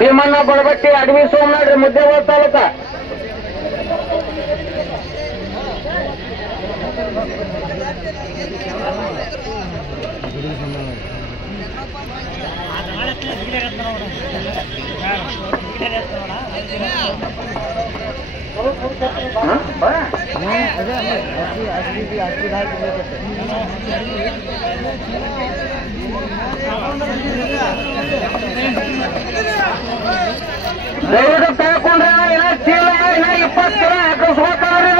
ಭೀಮಣ್ಣ ಬಳಬಟ್ಟಿ ಅಡವಿ ಸೋಮನಾಡ್ರಿ ಮುದ್ದೇವಾಡ ತಾಲೂಕ. ದಯವಿಟ್ಟು ತಗೊಂಡ್ರೆ ಚೀಲ 20 ಕಿಲೋ ಹಾಕಿಸ್ಕೋತಾವ್ರಿ.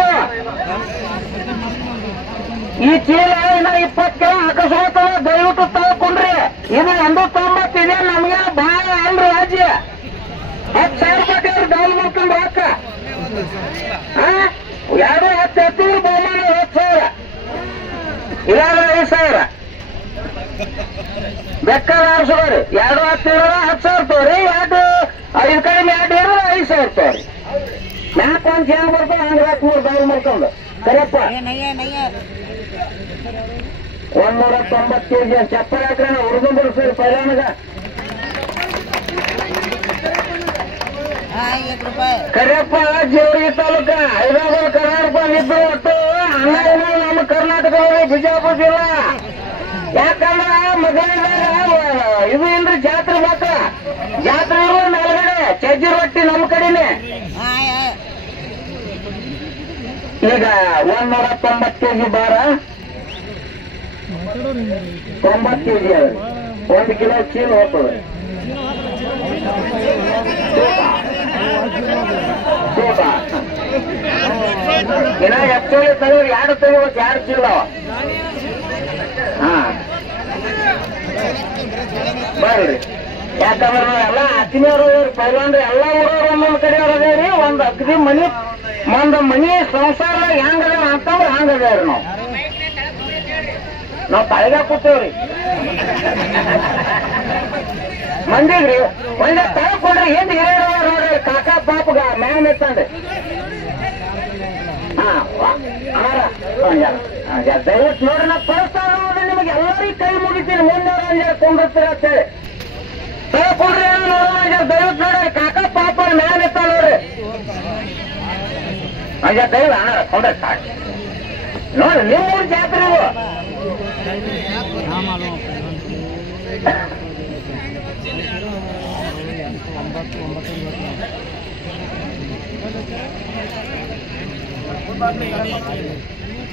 ಈ ಚೀಲ 20 ಕಿಲೋ ಹಾಕಿಸ್ಕೋತಾವ. ದಯವಿಟ್ಟು ತಗೊಂಡ್ರಿ. ಇದು 190 ಇದೆ. ನಮ್ಗೆ ಬಹಳ ಅಲ್ರಿ ರಾಜ್ಯ 10,000 ರೂಪಾಯಿ ಅವ್ರು ಡೌನ್ ಮಾಡ್ಕೊಂಡು ಹಾಕ 2 10 ಎತ್ತಿದ್ರು ಬಹುಮಾನ 10,000 ಇಲ್ಲಾಂದ್ರೆ 5,000 ಬೇಕಾದ ಆರಿಸೋರಿ. 2 10 10,000 ತೋರಿ. 5 ಕಡಿಮೆ 2 5,000 ತೋರಿ. 4 ಒಂದು ಹೆಂಗ್ ಬರ್ತಾವ ಹಂಗ 3 ಡೌನ್ ಮಾಡ್ಕೊಂಡು ಕರೆಯಪ್ಪ. 190 kg ಚಪ್ಪಲ್ ಹಾಕ್ರೆ ಹುಡುಗನ್ ಬರ್ಸರಿ ಪೈಲಾನಗ. ಕರೆಯಪ್ಪ ಜೇವರ್ಗಿ ತಾಲೂಕ ಹೈದರಾಬಾದ್ ಕರ್ನಾಟಕ ಇದ್ರು ಒಟ್ಟು ಅನ್ನ ನಮ್ಮ ಕರ್ನಾಟಕದಲ್ಲಿ ಬಿಜಾಪುರ ಜಿಲ್ಲಾ. ಯಾಕಂದ್ರ ಮದುವೆದಾಗ ಇದು ಇಲ್ರಿ ಜಾತ್ರೆ ಮಾತ್ರ. ಜಾತ್ರೆ ಇರುವ ಮೇಲ್ಗಡೆ ಚಜ್ಜಿ ರೊಟ್ಟಿ ನಮ್ಮ ಕಡೆನೆ. ಈಗ 190 kg ಬಾರ 90 kg ಅದ. 1 ಕಿಲೋ ಚೀಲ ಹೋಗ್ತದೆ. ಇನ್ನ ಆಕ್ಚುಲಿ ತೆಗೆದು 2 ತೆಗಿಬೇಕು. 2 ಚೀಲ ಬರ್ರಿ. ಯಾಕಂದ್ರೆ ನಾವೆಲ್ಲ ಆತ್ಮೀಯರು ಪೈಲಂದ್ರೆ ಎಲ್ಲ ಊರವ್ರು ಒಂದೊಂದ್ ಕಡೆ ಅದೇವ್ರಿ. ಒಂದ್ ಅಗದಿ ಮನಿ ಸಂಸಾರ ಹೆಂಗದ ಅಂತಂದ್ರೆ ಹಂಗದೇವ್ರಿ. ನಾವು ತಳಗ ಕೂತೇವ್ರಿ ಮಂದಿಗ್ರಿ. ಒಂದ ತಳ್ಕೊಂಡ್ರಿ ಹಿಂದ್ ಹಿರಿಯರು ನೋಡ್ರಿ ಕಾಕಾ ಪಾಪಗ ಮ್ಯಾಗ ನಿಂತಂಡ್ರಿ. ದಯವಿಟ್ಟು ನೋಡ್ರಿ ನಾ ಪರಿಸ್ಥಾನ ನೋಡ್ರಿ ನಿಮಗೆ ಎಲ್ಲರಿಗೂ ಕೈ ಮುಗಿತೀನಿ. ಮುಂದೆ ಕೊಂಡಿರ್ತೀರ ಅಂತೇಳಿ ತಳ್ಕೊಂಡ್ರಿ ದಯವಿಟ್ಟು ನೋಡ್ರಿ ಕಾಕಾ ಪಾಪ ಮ್ಯಾಗ ನಿಂತ ನೋಡ್ರಿ. ದಯವಿಟ್ಟು ಕೊಂಡ್ರಿ ಸಾಕು ನೋಡ್ರಿ. ನಿಮ್ಮೂರು ಜಾತ್ರೆ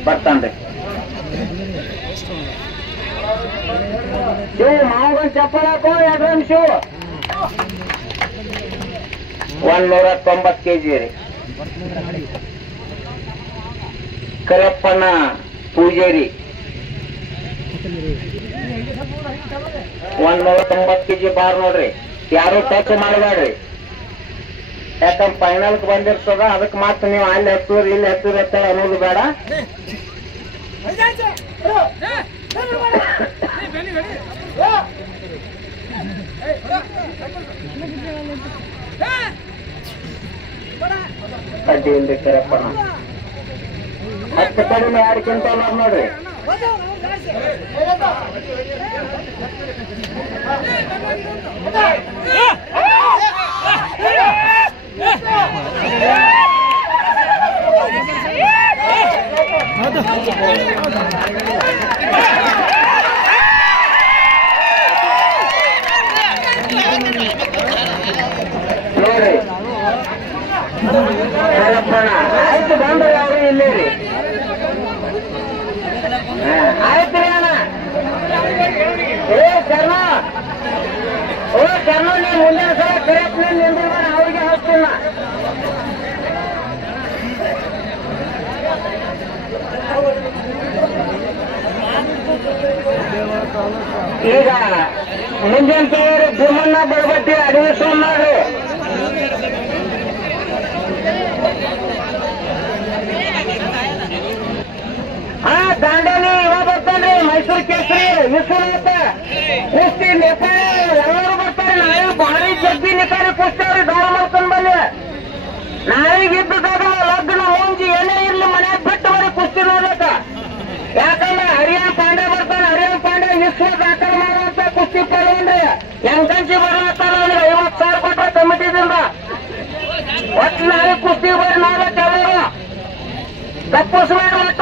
ಬರ್ತಾನ್ರಿ. ಶಿವ ಮಾವಗನ್ ಚಪ್ಪಲ್ ಹಾಕೋ 2 ಶಿವ 190 kg ರೀ. ಕರಪ್ಪನ ಪೂಜಾರಿ 190 kg ಬಾರ್ ನೋಡ್ರಿ. ಯಾರು ಟಚ್ ಮಾಡಬೇಡ್ರಿ. ಯಾಕಂದ್ರೆ ಫೈನಲ್ಗೆ ಬಂದಿರ್ತದ. ಅದಕ್ಕೆ ಮಾತ್ರ ನೀವು ಅಲ್ಲಿ ಹತ್ತೂರು ಇಲ್ಲಿ ಹತ್ತೂರು ಅಂತ ಅನ್ನೋದು ಬೇಡ. ಅಡ್ಡಿ ಇಲ್ರಿ ಕರಪ್ಪನ 10 ಕಡಿಮೆ 2 ಕ್ವಿಂಟಲ್ ನೋಡ್ರಿ. ನೋಡ್ರಿ ಕರಪ್ಪನ ಆಯ್ತು ಬಂದ್ರಿ ಅವ್ರು ಇಲ್ಲಿ ರೀ. ಆಯ್ತು ರೀ ಅಣ್ಣ. ಕರ್ನ ನೀವು ಮುಂದಿನ ಸಲ ಕರೆಯಪ್ಪ ನಿಂದಿರ್ಬೇಡ. ಅವ್ರಿಗೆ ಹಾಕ್ತಿಲ್ಲ. ಈಗ ಮುಂದಿನ ತೇರು ಭೀಮಣ್ಣ ಬಳಬಟ್ಟಿ ಅಡವಿ ಸೋಮನಾಡ್ರಿ. ದಾಂಡೇಲಿ ಇವಾಗ ಬರ್ತಾನ್ರಿ. ಮೈಸೂರು ಕೇಸರಿ ವಿಶ್ವನಾಥ ಕುಸ್ತಿ ನೇಪಾಳ ಎಲ್ಲರೂ ಬರ್ತಾರೆ. ನಾಳೆ ಭಾರಿ ಜಗ್ಗಿ ನಿಕಾರಿ ಕುಸ್ತಾವ್ರಿ. ದಾಳ ಮಾಡ್ಕೊಂಡ್ ಬಲ್ಲಿ ನಾಳೆಗಿದ್ದಾಗ ಲಗ್ನ ಮುಂಜಿ ಏನೇ ಇರ್ಲಿ ಮನ್ಯಾಗ ಬಿಟ್ಟು ಬರೀ ಕುಸ್ತಿ ನೋಡ್ಲಕ್ಕ. ಯಾಕಂದ್ರೆ ಹರಿಯಾಣ ಪಾಂಡೆ ಬರ್ತಾನೆ. ಹರಿಯಾಣ ಪಾಂಡೆ ವಿಶ್ವ ದಾಖಲೆ ಮಾಡುವಂತ ಕುಸ್ತಿ ಪಲ್ವನ್ರಿ. ಎಂಕಂಚಿ ಬರತ್ತಾರ ತಪ್ಪಿಸ್ಬೇಡ ಮತ್ತ